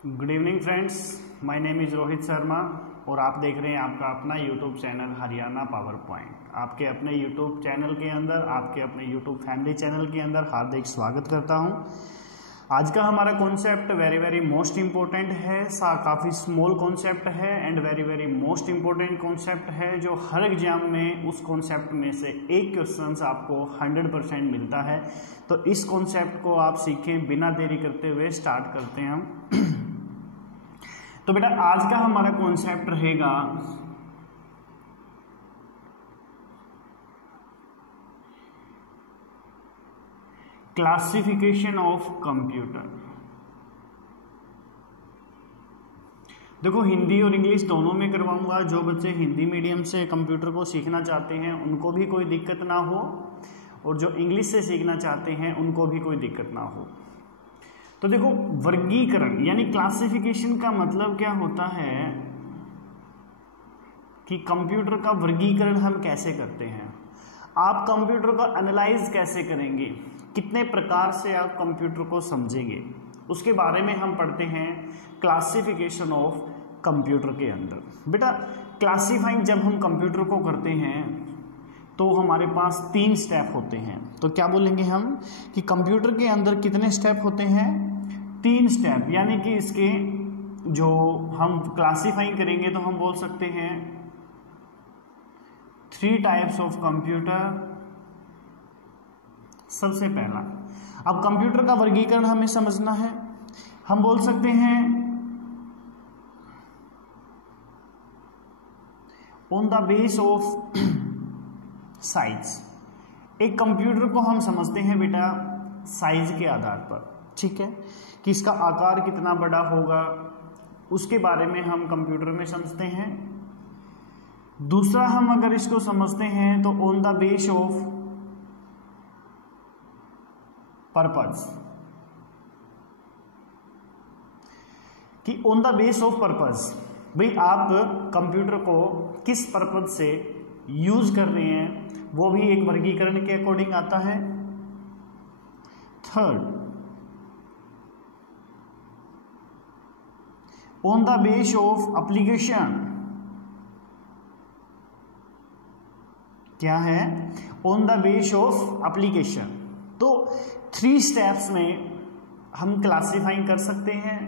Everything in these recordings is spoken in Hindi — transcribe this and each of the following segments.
Good evening friends, my name is Rohit Sharma और आप देख रहे हैं आपका अपना YouTube channel Haryana power point. आपके अपने यूट्यूब चैनल के अंदर, आपके अपने यूट्यूब फैमिली चैनल के अंदर हार्दिक स्वागत करता हूं। आज का हमारा कॉन्सेप्ट वेरी मोस्ट इम्पोर्टेंट है, काफ़ी स्मॉल कॉन्सेप्ट है and very most important concept है, जो हर एग्जाम में उस कॉन्सेप्ट में से एक क्वेश्चन आपको 100% मिलता है। तो इस कॉन्सेप्ट को आप सीखें, बिना देरी करते हुए स्टार्ट करते हैं हम। तो बेटा आज का हमारा कॉन्सेप्ट रहेगा क्लासिफिकेशन ऑफ कंप्यूटर। देखो, हिंदी और इंग्लिश दोनों में करवाऊंगा। जो बच्चे हिंदी मीडियम से कंप्यूटर को सीखना चाहते हैं उनको भी कोई दिक्कत ना हो, और जो इंग्लिश से सीखना चाहते हैं उनको भी कोई दिक्कत ना हो। तो देखो, वर्गीकरण यानी क्लासिफिकेशन का मतलब क्या होता है कि कंप्यूटर का वर्गीकरण हम कैसे करते हैं। आप कंप्यूटर को एनालाइज कैसे करेंगे, कितने प्रकार से आप कंप्यूटर को समझेंगे, उसके बारे में हम पढ़ते हैं क्लासिफिकेशन ऑफ कंप्यूटर के अंदर। बेटा क्लासिफाइंग जब हम कंप्यूटर को करते हैं तो हमारे पास 3 स्टेप होते हैं। तो क्या बोलेंगे हम कि कंप्यूटर के अंदर कितने स्टेप होते हैं? 3 स्टेप। यानी कि इसके जो हम क्लासिफाइंग करेंगे तो हम बोल सकते हैं 3 टाइप्स ऑफ कंप्यूटर। सबसे पहला, अब कंप्यूटर का वर्गीकरण हमें समझना है। हम बोल सकते हैं on the base of size. एक कंप्यूटर को हम समझते हैं बेटा साइज के आधार पर, ठीक है, कि इसका आकार कितना बड़ा होगा, उसके बारे में हम कंप्यूटर में समझते हैं। दूसरा, हम अगर इसको समझते हैं तो on the base of purpose, कि on the base of purpose, भाई आप कंप्यूटर को किस पर्पज से यूज कर रहे हैं, वो भी एक वर्गीकरण के अकॉर्डिंग आता है। Third, on the base of application, क्या है? On the base of application. तो 3 स्टेप्स में हम क्लासिफाइंग कर सकते हैं।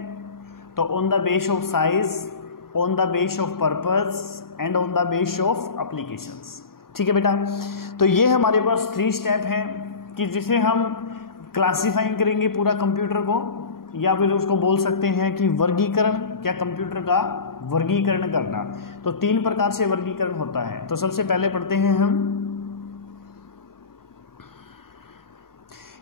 तो on the base of size, on the base of purpose and on the base of applications. ठीक है बेटा, तो ये हमारे पास 3 स्टेप हैं कि जिसे हम क्लासिफाइंग करेंगे पूरा कंप्यूटर को, या फिर उसको बोल सकते हैं कि वर्गीकरण, क्या कंप्यूटर का वर्गीकरण करना। तो 3 प्रकार से वर्गीकरण होता है। तो सबसे पहले पढ़ते हैं हम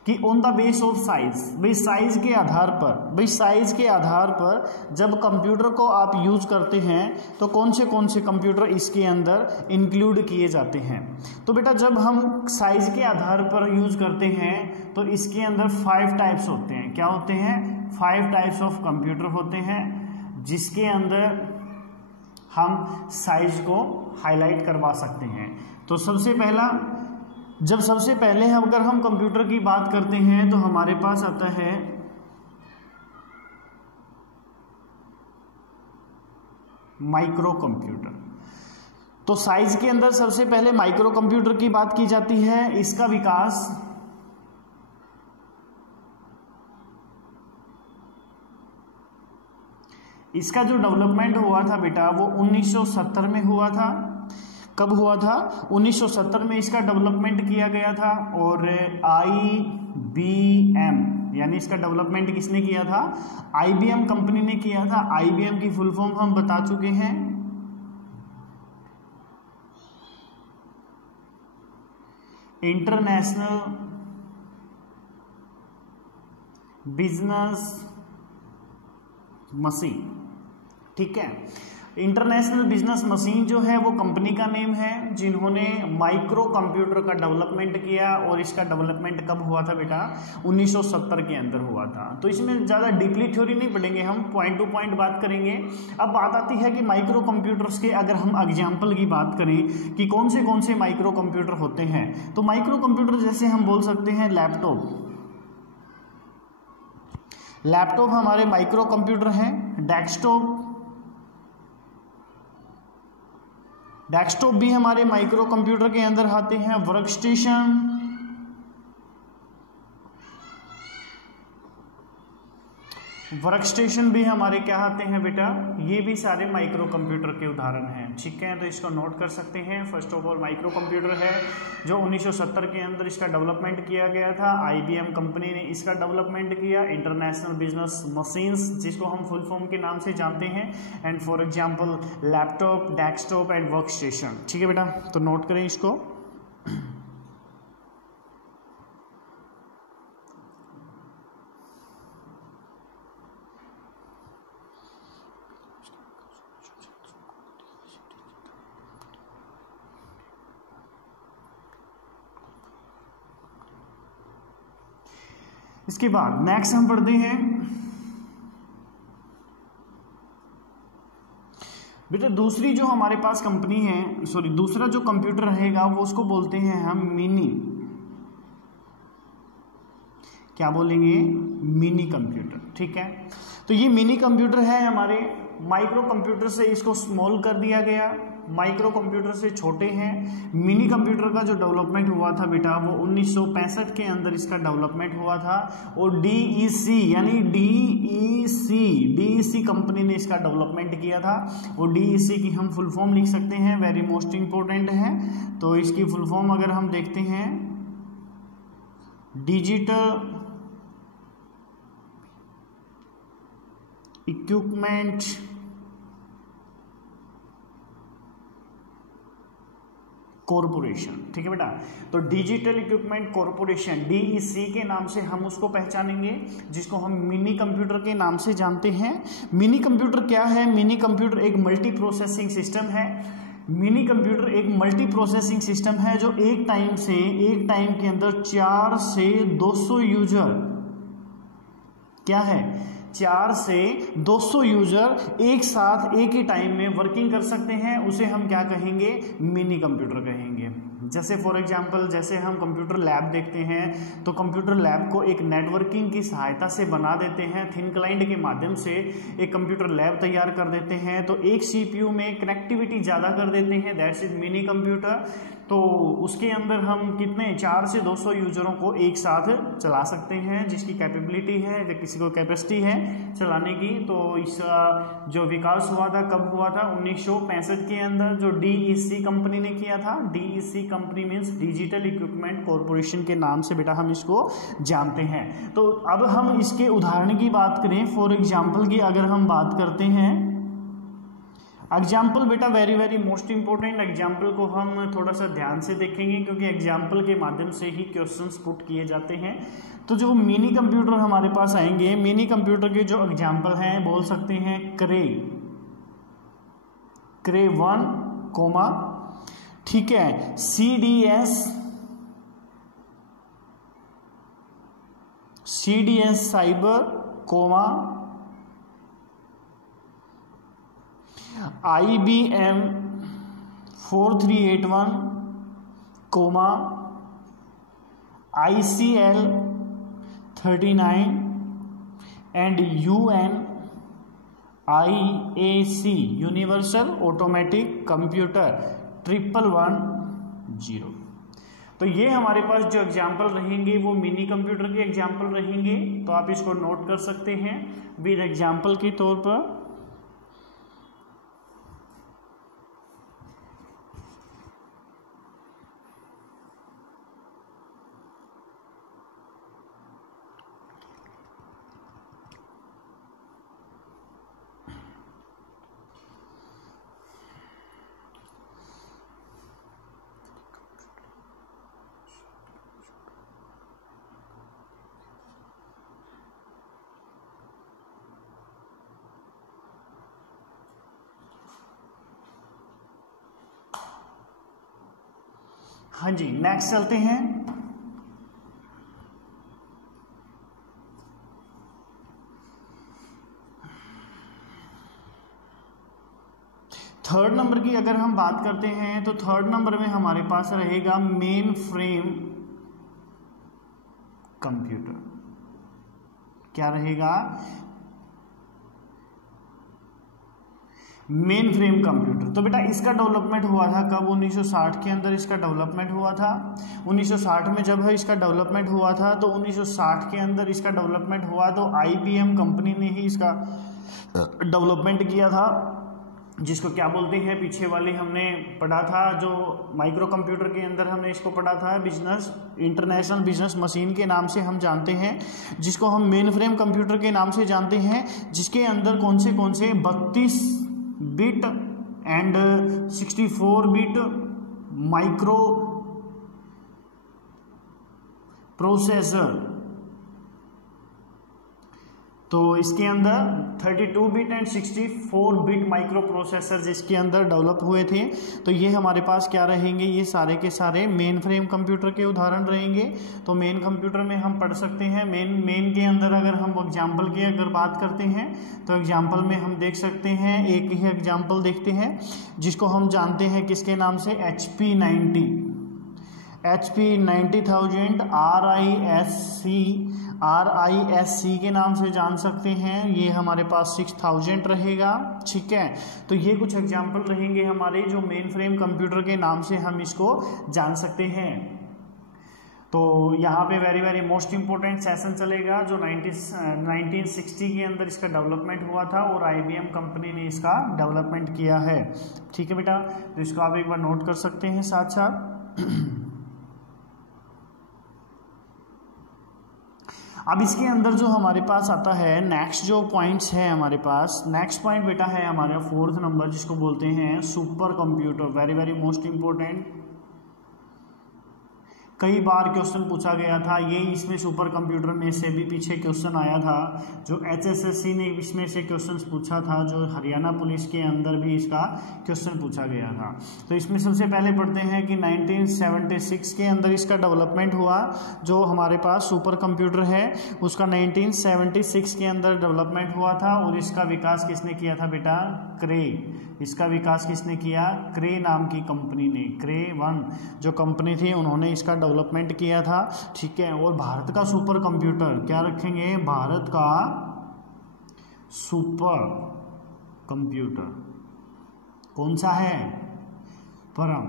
कि on the base of size, भाई साइज के आधार पर, भाई साइज के आधार पर जब कंप्यूटर को आप यूज करते हैं तो कौन से कंप्यूटर इसके अंदर इंक्लूड किए जाते हैं। तो बेटा जब हम साइज के आधार पर यूज करते हैं तो इसके अंदर 5 टाइप्स होते हैं। क्या होते हैं? 5 टाइप्स ऑफ कंप्यूटर होते हैं, जिसके अंदर हम साइज को हाईलाइट करवा सकते हैं। तो सबसे पहले अगर हम कंप्यूटर की बात करते हैं तो हमारे पास आता है माइक्रो कंप्यूटर। तो साइज के अंदर सबसे पहले माइक्रो कंप्यूटर की बात की जाती है। इसका विकास इसका जो डेवलपमेंट हुआ था बेटा वो 1970 में हुआ था। कब हुआ था? 1970 में इसका डेवलपमेंट किया गया था। और IBM, यानी इसका डेवलपमेंट किसने किया था? IBM कंपनी ने किया था। IBM की फुल फॉर्म हम बता चुके हैं, इंटरनेशनल बिजनेस मशीन। ठीक है, इंटरनेशनल बिजनेस मशीन जो है वो कंपनी का नेम है जिन्होंने माइक्रो कंप्यूटर का डेवलपमेंट किया। और इसका डेवलपमेंट कब हुआ था बेटा? 1970 के अंदर हुआ था। तो इसमें ज़्यादा डीपली थ्योरी नहीं पढ़ेंगे, हम पॉइंट टू पॉइंट बात करेंगे। अब बात आती है कि माइक्रो कंप्यूटर्स के अगर हम एग्जाम्पल की बात करें कि कौन से माइक्रो कंप्यूटर होते हैं, तो माइक्रो कंप्यूटर जैसे हम बोल सकते हैं लैपटॉप, लैपटॉप हमारे माइक्रो कंप्यूटर हैं। डेस्कटॉप भी हमारे माइक्रो कंप्यूटर के अंदर आते हैं। वर्कस्टेशन भी हमारे क्या आते हैं बेटा, ये भी सारे माइक्रो कंप्यूटर के उदाहरण हैं। ठीक है, तो इसको नोट कर सकते हैं। First of all micro computer है जो 1970 के अंदर इसका डेवलपमेंट किया गया था। IBM कंपनी ने इसका डेवलपमेंट किया। इंटरनेशनल बिजनेस मशीन्स जिसको हम फुल फॉर्म के नाम से जानते हैं। And for example laptop, desktop and workstation. ठीक है बेटा, तो नोट करें इसको। इसके बाद नेक्स्ट हम पढ़ते हैं बेटा दूसरी जो हमारे पास कंपनी है, दूसरा जो कंप्यूटर रहेगा वो उसको बोलते हैं हम मिनी, क्या बोलेंगे, मिनी कंप्यूटर। ठीक है, तो ये मिनी कंप्यूटर है हमारे माइक्रो कंप्यूटर से इसको स्मॉल कर दिया गया, माइक्रो कंप्यूटर से छोटे हैं। मिनी कंप्यूटर का जो डेवलपमेंट हुआ था बेटा वो 1965 के अंदर इसका डेवलपमेंट हुआ था। और DEC यानी DEC कंपनी ने इसका डेवलपमेंट किया था। और DEC की हम फुल फॉर्म लिख सकते हैं, वेरी मोस्ट इंपॉर्टेंट है। तो इसकी फुल फॉर्म अगर हम देखते हैं, डिजिटल इक्विपमेंट कॉरपोरेशन। ठीक है बेटा, तो डिजिटल इक्विपमेंट कॉरपोरेशन DEC के नाम से हम उसको पहचानेंगे, जिसको हम मिनी कंप्यूटर के नाम से जानते हैं। मिनी कंप्यूटर क्या है? मिनी कंप्यूटर एक मल्टी प्रोसेसिंग सिस्टम है। मिनी कंप्यूटर एक मल्टी प्रोसेसिंग सिस्टम है जो एक टाइम के अंदर 4 से 200 यूजर, क्या है, 4 से 200 यूजर एक साथ एक ही टाइम में वर्किंग कर सकते हैं। उसे हम क्या कहेंगे? मिनी कंप्यूटर कहेंगे। जैसे फॉर एग्जांपल, जैसे हम कंप्यूटर लैब देखते हैं तो कंप्यूटर लैब को एक नेटवर्किंग की सहायता से बना देते हैं। थिन क्लाइंट के माध्यम से एक कंप्यूटर लैब तैयार कर देते हैं, तो एक CPU में कनेक्टिविटी ज़्यादा कर देते हैं, दैट्स इज मिनी कंप्यूटर। तो उसके अंदर हम कितने 4 से 200 यूजरों को एक साथ चला सकते हैं, जिसकी कैपेबिलिटी है या किसी को कैपेसिटी है चलाने की। तो इसका जो विकास हुआ था कब हुआ था? 1965 के अंदर, जो DEC कंपनी ने किया था। DEC company means digital equipment corporation के नाम से बेटा हम इसको जानते हैं। तो अब हम इसके उदाहरण की बात करें, फॉर एग्जाम्पल की अगर हम बात करते हैं, एग्जाम्पल बेटा वेरी मोस्ट इंपॉर्टेंट। एग्जाम्पल को हम थोड़ा सा ध्यान से देखेंगे क्योंकि एग्जाम्पल के माध्यम से ही क्वेश्चंस पुट किए जाते हैं। तो जो मिनी कंप्यूटर हमारे पास आएंगे, मिनी कंप्यूटर के जो एग्जाम्पल हैं बोल सकते हैं क्रे 1, ठीक है, CDS cyber, IBM 4381, ICL 39 and UNIAC universal automatic computer 1110। तो ये हमारे पास जो एग्जाम्पल रहेंगे वो मिनी कंप्यूटर के एग्जाम्पल रहेंगे। तो आप इसको नोट कर सकते हैं विद एग्जाम्पल के तौर पर। हाँ जी, नेक्स्ट चलते हैं। थर्ड नंबर की अगर हम बात करते हैं तो थर्ड नंबर में हमारे पास रहेगा मेन फ्रेम कंप्यूटर। क्या रहेगा, मेन फ्रेम कंप्यूटर। तो बेटा इसका डेवलपमेंट हुआ था कब, 1960 के अंदर इसका डेवलपमेंट हुआ था। 1960 में जब है इसका डेवलपमेंट हुआ था, तो 1960 के अंदर इसका डेवलपमेंट हुआ तो IBM कंपनी ने ही इसका डेवलपमेंट किया था, जिसको क्या बोलते हैं, पीछे वाले हमने पढ़ा था जो माइक्रो कंप्यूटर के अंदर हमने इसको पढ़ा था, बिजनेस इंटरनेशनल बिजनेस मशीन के नाम से हम जानते हैं, जिसको हम मेन फ्रेम कंप्यूटर के नाम से जानते हैं, जिसके अंदर कौन से 32 bit and 64 bit micro processor, तो इसके अंदर 32 bit and 64 bit micro processor जिसके अंदर डेवलप हुए थे। तो ये हमारे पास क्या रहेंगे, ये सारे के सारे मेन फ्रेम कंप्यूटर के उदाहरण रहेंगे। तो मेन कंप्यूटर में हम पढ़ सकते हैं, मेन के अंदर अगर हम एग्जाम्पल की अगर बात करते हैं तो एग्जाम्पल में हम देख सकते हैं, एक ही एग्जाम्पल देखते हैं जिसको हम जानते हैं किसके नाम से, HP 90,000 RISC के नाम से जान सकते हैं। ये हमारे पास 6000 रहेगा, ठीक है। तो ये कुछ एग्जाम्पल रहेंगे हमारे जो मेन फ्रेम कंप्यूटर के नाम से हम इसको जान सकते हैं। तो यहाँ पे वेरी मोस्ट इम्पोर्टेंट सेशन चलेगा जो 1960 के अंदर इसका डेवलपमेंट हुआ था और IBM कंपनी ने इसका डेवलपमेंट किया है, ठीक है बेटा। तो इसको आप एक बार नोट कर सकते हैं साथ साथ। अब इसके अंदर जो हमारे पास आता है नेक्स्ट जो पॉइंट्स है हमारे पास, नेक्स्ट पॉइंट बेटा है हमारा 4th नंबर जिसको बोलते हैं super computer, very most important. कई बार क्वेश्चन पूछा गया था, ये इसमें सुपर कंप्यूटर में से भी पीछे क्वेश्चन आया था, जो HSSC ने इसमें से क्वेश्चन पूछा था, जो हरियाणा पुलिस के अंदर भी इसका क्वेश्चन पूछा गया था। तो इसमें सबसे पहले पढ़ते हैं कि 1976 के अंदर इसका डेवलपमेंट हुआ, जो हमारे पास सुपर कंप्यूटर है उसका 1976 के अंदर डेवलपमेंट हुआ था। और इसका विकास किसने किया था बेटा, क्रे। इसका विकास किसने किया, क्रे नाम की कंपनी ने, क्रे 1 जो कंपनी थी उन्होंने इसका डेवलपमेंट किया था, ठीक है। और भारत का सुपर कंप्यूटर क्या रखेंगे, भारत का सुपर कंप्यूटर कौन सा है, परम।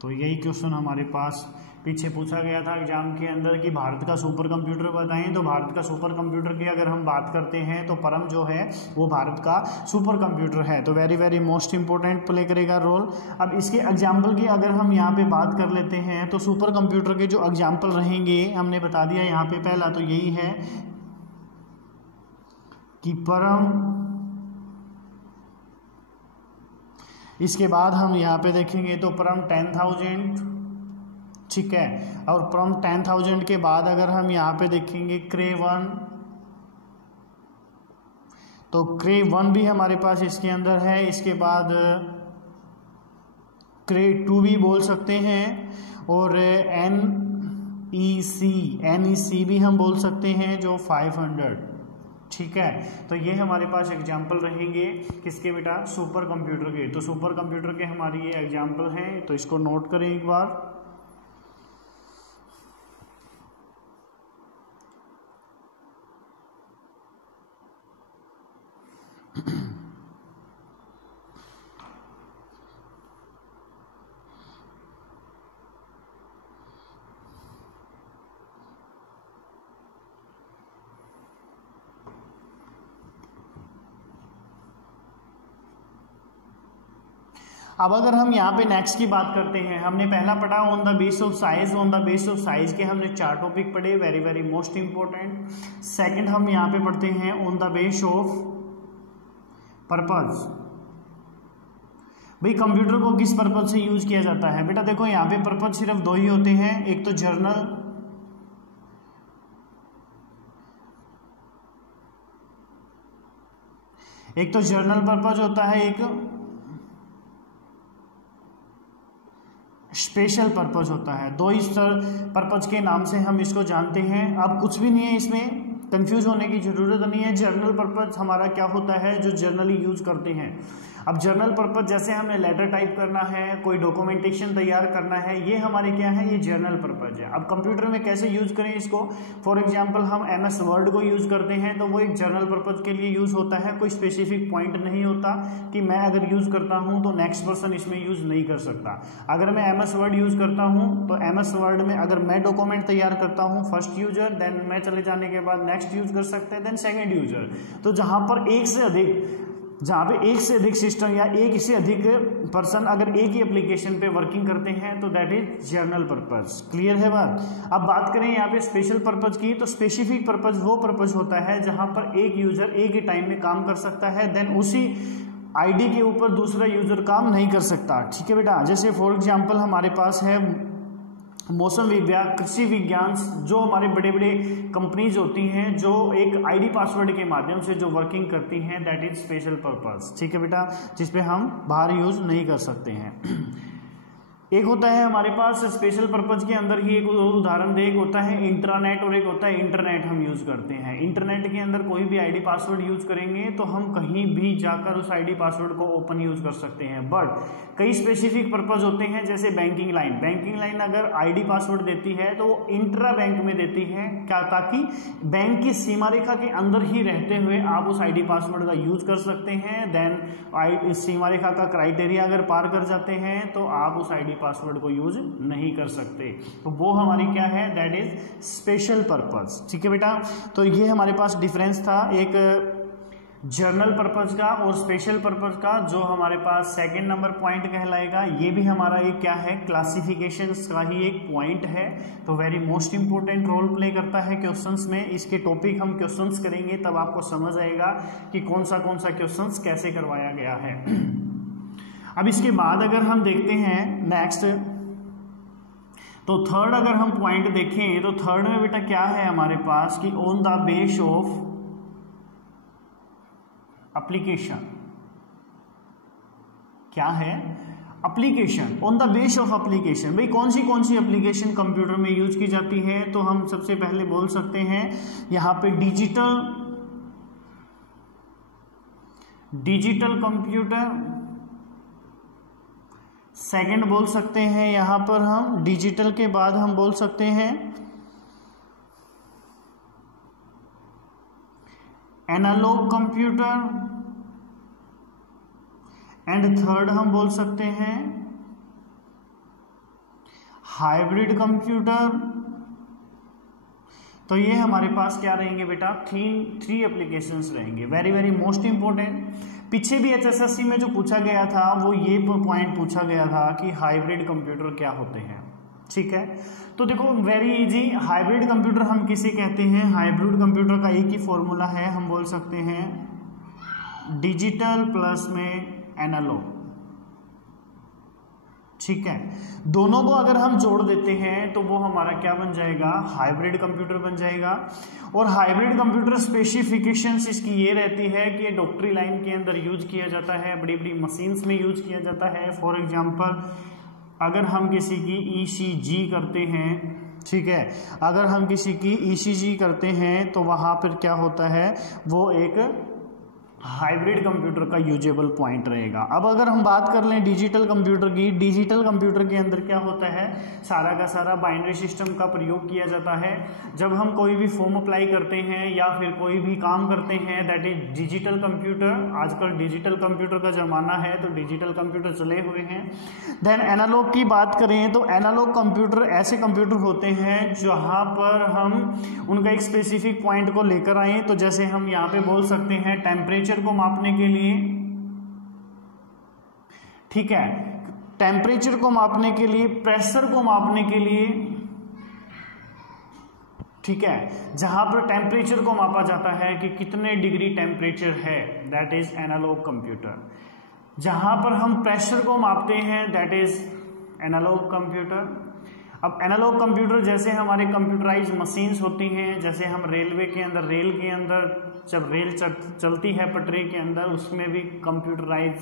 तो यही क्वेश्चन हमारे पास पीछे पूछा गया था एग्जाम के अंदर कि भारत का सुपर कंप्यूटर बताएं। तो भारत का सुपर कंप्यूटर की अगर हम बात करते हैं तो परम जो है वो भारत का सुपर कंप्यूटर है। तो वेरी मोस्ट इंपॉर्टेंट प्ले करेगा रोल। अब इसके एग्जाम्पल की अगर हम यहाँ पे बात कर लेते हैं तो सुपर कंप्यूटर के जो एग्जाम्पल रहेंगे हमने बता दिया यहाँ पे, पहला तो यही है कि परम, इसके बाद हम यहाँ पे देखेंगे तो परम 10,000, ठीक है। और परम 10,000 के बाद अगर हम यहाँ पे देखेंगे क्रे 1, तो क्रे 1 भी हमारे पास इसके अंदर है। इसके बाद क्रे 2 भी बोल सकते हैं, और NEC भी हम बोल सकते हैं जो 500, ठीक है। तो ये हमारे पास एग्जाम्पल रहेंगे किसके बेटा, सुपर कंप्यूटर के। तो सुपर कंप्यूटर के हमारी ये एग्जाम्पल हैं, तो इसको नोट करें एक बार। अब अगर हम यहाँ पे नेक्स्ट की बात करते हैं, हमने पहला पढ़ा on the base of size. On the base of size के हमने 4 टॉपिक पढ़े, वेरी मोस्ट इंपॉर्टेंट। सेकंड हम यहाँ पे पढ़ते हैं on the base of purpose. भाई कंप्यूटर को किस पर्पज से यूज किया जाता है बेटा, देखो यहाँ पे पर्पज सिर्फ 2 ही होते हैं, एक तो जर्नल, पर्पज होता है, एक स्पेशल पर्पज होता है। 2 इस पर्पज के नाम से हम इसको जानते हैं। अब कुछ भी नहीं है इसमें, कंफ्यूज होने की ज़रूरत नहीं है। जर्नल पर्पज़ हमारा क्या होता है, जो जर्नली यूज करते हैं। अब जर्नल पर्पज़ जैसे हमें लेटर टाइप करना है, कोई डॉक्यूमेंटेशन तैयार करना है, ये हमारे क्या है, ये जर्नल पर्पज़ है। अब कंप्यूटर में कैसे यूज करें इसको, फॉर एग्जांपल हम MS वर्ड को यूज करते हैं तो वो एक जर्नल पर्पज़ के लिए यूज होता है। कोई स्पेसिफिक पॉइंट नहीं होता कि मैं अगर यूज करता हूँ तो नेक्स्ट पर्सन इसमें यूज नहीं कर सकता। अगर मैं MS वर्ड यूज करता हूँ तो MS वर्ड में अगर मैं डॉक्यूमेंट तैयार करता हूँ, फर्स्ट यूजर, देन मैं चले जाने के बाद नेक्स्ट यूज कर सकते हैं, देन सेकेंड यूजर। तो जहाँ पर एक से अधिक सिस्टम या एक से अधिक पर्सन अगर एक ही एप्लीकेशन पे वर्किंग करते हैं तो that is journal purpose. Clear है बात। अब बात करें यहाँ पे स्पेशल पर्पज की, तो स्पेसिफिक पर्पज वो पर्पज होता है जहां पर एक यूजर एक ही टाइम में काम कर सकता है, देन उसी आईडी के ऊपर दूसरा यूजर काम नहीं कर सकता। ठीक है बेटा, जैसे फॉर एग्जाम्पल हमारे पास है मौसम विज्ञान, कृषि विज्ञान, जो हमारे बड़े बड़े कंपनीज होती हैं जो एक आईडी पासवर्ड के माध्यम से जो वर्किंग करती हैं, दैट इज स्पेशल पर्पस। ठीक है बेटा, जिसपे हम बाहर यूज नहीं कर सकते हैं। एक होता है हमारे पास स्पेशल पर्पज के अंदर ही एक उदाहरण दे, एक होता है इंट्रानेट और एक होता है इंटरनेट हम यूज करते हैं। इंटरनेट के अंदर कोई भी आईडी पासवर्ड यूज करेंगे तो हम कहीं भी जाकर उस आईडी पासवर्ड को ओपन यूज कर सकते हैं। बट कई स्पेसिफिक पर्पज होते हैं, जैसे बैंकिंग लाइन अगर आईडी पासवर्ड देती है तो वो इंट्रा बैंक में देती है, क्या, ताकि बैंक की सीमा रेखा के अंदर ही रहते हुए आप उस आईडी पासवर्ड का यूज कर सकते हैं। देन सीमा रेखा का क्राइटेरिया अगर पार कर जाते हैं तो आप उस आईडी पासवर्ड को यूज नहीं कर सकते। तो वो हमारी क्या है, दैट इज स्पेशल पर्पस। ठीक है बेटा, तो ये हमारे पास डिफरेंस था एक जर्नल पर्पस का और स्पेशल पर्पस का, जो हमारे पास सेकंड नंबर पॉइंट कहलाएगा। ये भी हमारा एक क्या है, क्लासिफिकेशन का ही एक पॉइंट है। तो very most important role play करता है क्वेश्चंस में। इसके टॉपिक हम क्वेश्चंस करेंगे तब आपको समझ आएगा कि कौन सा क्वेश्चंस कैसे करवाया गया है। अब इसके बाद अगर हम देखते हैं नेक्स्ट, तो थर्ड अगर हम पॉइंट देखें तो थर्ड में बेटा क्या है हमारे पास कि on the base of application, क्या है, application, on the base of application. भाई कौन सी एप्लीकेशन कंप्यूटर में यूज की जाती है, तो हम सबसे पहले बोल सकते हैं यहां पे डिजिटल कंप्यूटर। सेकंड बोल सकते हैं यहां पर हम डिजिटल के बाद हम बोल सकते हैं एनालॉग कंप्यूटर, एंड थर्ड हम बोल सकते हैं हाइब्रिड कंप्यूटर। तो ये हमारे पास क्या रहेंगे बेटा, थ्री एप्लीकेशंस रहेंगे। Very very most important. पीछे भी HSSC में जो पूछा गया था वो ये पॉइंट पूछा गया था कि हाइब्रिड कंप्यूटर क्या होते हैं। ठीक है, तो देखो वेरी इजी, हाइब्रिड कंप्यूटर हम किसे कहते हैं, हाइब्रिड कंप्यूटर का एक ही फॉर्मूला है, हम बोल सकते हैं डिजिटल प्लस में एनालॉग। ठीक है, दोनों को अगर हम जोड़ देते हैं तो वो हमारा क्या बन जाएगा, हाइब्रिड कंप्यूटर बन जाएगा। और हाइब्रिड कंप्यूटर स्पेसिफिकेशंस इसकी ये रहती है कि डॉक्टरी लाइन के अंदर यूज किया जाता है, बड़ी बड़ी मशीन्स में यूज किया जाता है। फॉर एग्जांपल अगर हम किसी की ECG करते हैं, ठीक है, अगर हम किसी की ECG करते हैं तो वहां पर क्या होता है, वो एक हाइब्रिड कंप्यूटर का यूजेबल पॉइंट रहेगा। अब अगर हम बात कर लें डिजिटल कंप्यूटर की, डिजिटल कंप्यूटर के अंदर क्या होता है, सारा का सारा बाइनरी सिस्टम का प्रयोग किया जाता है। जब हम कोई भी फॉर्म अप्लाई करते हैं या फिर कोई भी काम करते हैं, दैट इज डिजिटल कंप्यूटर। आजकल डिजिटल कंप्यूटर का जमाना है तो डिजिटल कंप्यूटर चले हुए हैं। देन एनालॉग की बात करें तो एनालॉग कंप्यूटर ऐसे कंप्यूटर होते हैं जहां पर हम उनका एक स्पेसिफिक पॉइंट को लेकर आए। तो जैसे हम यहाँ पे बोल सकते हैं टेम्परेचर को मापने के लिए, ठीक है, टेम्परेचर को मापने के लिए, प्रेशर को मापने के लिए, ठीक है, जहां पर टेम्परेचर को मापा जाता है कि कितने डिग्री टेम्परेचर है, दैट इज एनालॉग कंप्यूटर। जहां पर हम प्रेशर को मापते हैं, दैट इज एनालॉग कंप्यूटर। अब एनालॉग कंप्यूटर जैसे हमारे कंप्यूटराइज मशीन्स होती हैं, जैसे हम रेलवे के अंदर, रेल के अंदर जब रेल चलती है पटरी के अंदर, उसमें भी कंप्यूटराइज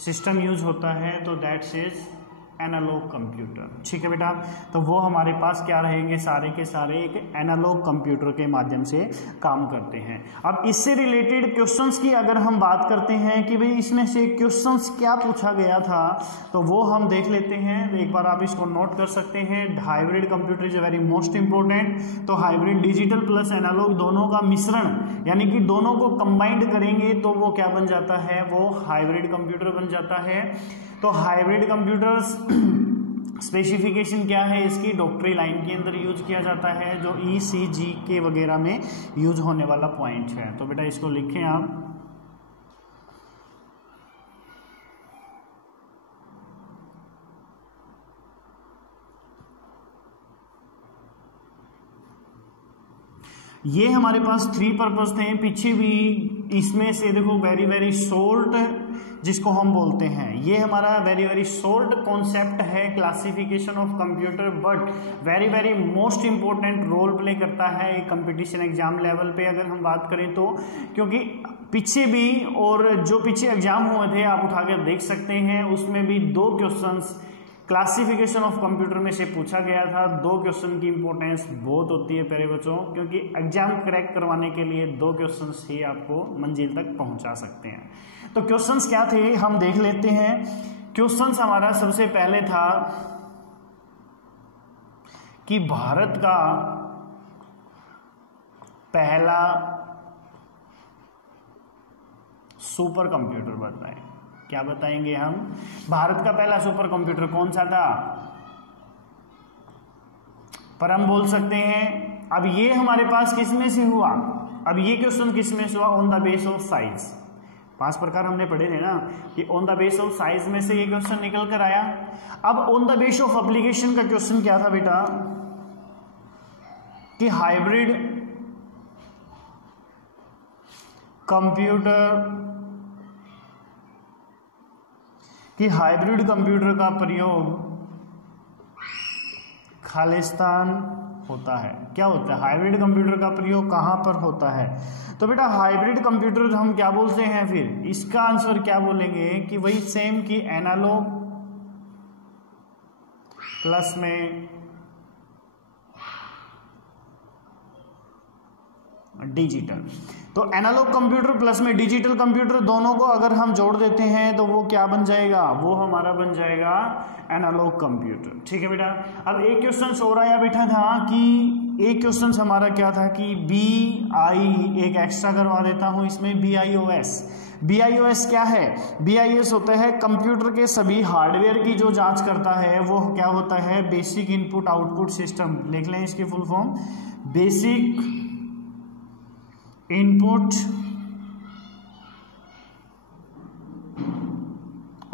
सिस्टम यूज होता है, तो दैट्स इज एनालॉग कंप्यूटर। ठीक है बेटा, तो वो हमारे पास क्या रहेंगे, सारे के सारे एक एनालॉग कंप्यूटर के माध्यम से काम करते हैं। अब इससे रिलेटेड क्वेश्चंस की अगर हम बात करते हैं कि भाई इसमें से क्वेश्चंस क्या पूछा गया था, तो वो हम देख लेते हैं। एक बार आप इसको नोट कर सकते हैं। Hybrid computer is very most important. तो हाइब्रिड डिजिटल प्लस एनालॉग दोनों का मिश्रण, यानी कि दोनों को कंबाइंड करेंगे तो वो क्या बन जाता है, वो हाइब्रिड कंप्यूटर बन जाता है। तो हाइब्रिड कंप्यूटर्स स्पेसिफिकेशन क्या है इसकी, डॉक्टरी लाइन के अंदर यूज किया जाता है, जो ECG के वगैरह में यूज होने वाला पॉइंट है। तो बेटा इसको लिखें आप। ये हमारे पास 3 पर्पस थे पीछे भी। इसमें से देखो वेरी वेरी शॉर्ट जिसको हम बोलते हैं, ये हमारा वेरी वेरी शॉर्ट कॉन्सेप्ट है classification of computer, but very very most important role play करता है एक कंपटीशन एग्जाम लेवल पे अगर हम बात करें तो। क्योंकि पीछे भी और जो पीछे एग्जाम हुए थे आप उठा कर देख सकते हैं, उसमें भी 2 क्वेश्चंस क्लासिफिकेशन ऑफ कंप्यूटर में से पूछा गया था। 2 क्वेश्चन की इंपॉर्टेंस बहुत होती है प्यारे बच्चों, क्योंकि एग्जाम क्रैक करवाने के लिए 2 क्वेश्चंस ही आपको मंजिल तक पहुंचा सकते हैं। तो क्वेश्चंस क्या थे हम देख लेते हैं। क्वेश्चंस हमारा सबसे पहले था कि भारत का पहला सुपर कंप्यूटर बताएं। क्या बताएंगे हम, भारत का पहला सुपर कंप्यूटर कौन सा था, पर हम बोल सकते हैं। अब ये हमारे पास किस में से हुआ, अब ये क्वेश्चन किस में से हुआ, on the base of size. 5 प्रकार हमने पढ़े थे ना कि on the base of size में से ये क्वेश्चन निकल कर आया। अब on the base of application का क्वेश्चन क्या था बेटा, कि हाइब्रिड कंप्यूटर का प्रयोग खालिस्तान होता है। क्या होता है, हाइब्रिड कंप्यूटर का प्रयोग कहां पर होता है। तो बेटा हाइब्रिड कंप्यूटर हम क्या बोलते हैं, फिर इसका आंसर क्या बोलेंगे कि वही सेम कि एनालॉग प्लस में डिजिटल। तो एनालॉग कंप्यूटर प्लस में डिजिटल कंप्यूटर दोनों को अगर हम जोड़ देते हैं तो वो क्या बन जाएगा, वो हमारा बन जाएगा एनालॉग कंप्यूटर। ठीक है बेटा। अब एक क्वेश्चन और आया बेटा था कि एक क्वेश्चन हमारा क्या था कि BI, एक एक्स्ट्रा करवा देता हूं इसमें, BIOS क्या है, BIOS होता है कंप्यूटर के सभी हार्डवेयर की जो जांच करता है, वो क्या होता है, बेसिक इनपुट आउटपुट सिस्टम। लिख लें इसकी full form, basic input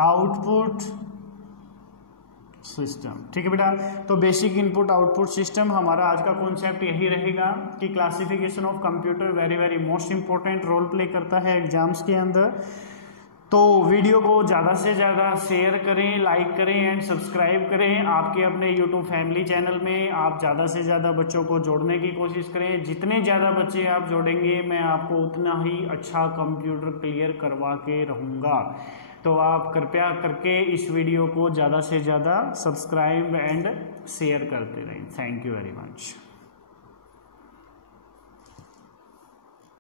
output system. ठीक है बेटा। तो बेसिक इनपुट आउटपुट सिस्टम हमारा आज का कॉन्सेप्ट यही रहेगा कि classification of computer very very most important role play करता है एग्जाम्स के अंदर। तो वीडियो को ज़्यादा से ज़्यादा शेयर करें, लाइक करें एंड सब्सक्राइब करें। आपके अपने यूट्यूब फैमिली चैनल में आप ज़्यादा से ज़्यादा बच्चों को जोड़ने की कोशिश करें। जितने ज़्यादा बच्चे आप जोड़ेंगे मैं आपको उतना ही अच्छा कंप्यूटर क्लियर करवा के रहूँगा। तो आप कृपया करके इस वीडियो को ज़्यादा से ज़्यादा सब्सक्राइब एंड शेयर करते रहें। Thank you very much.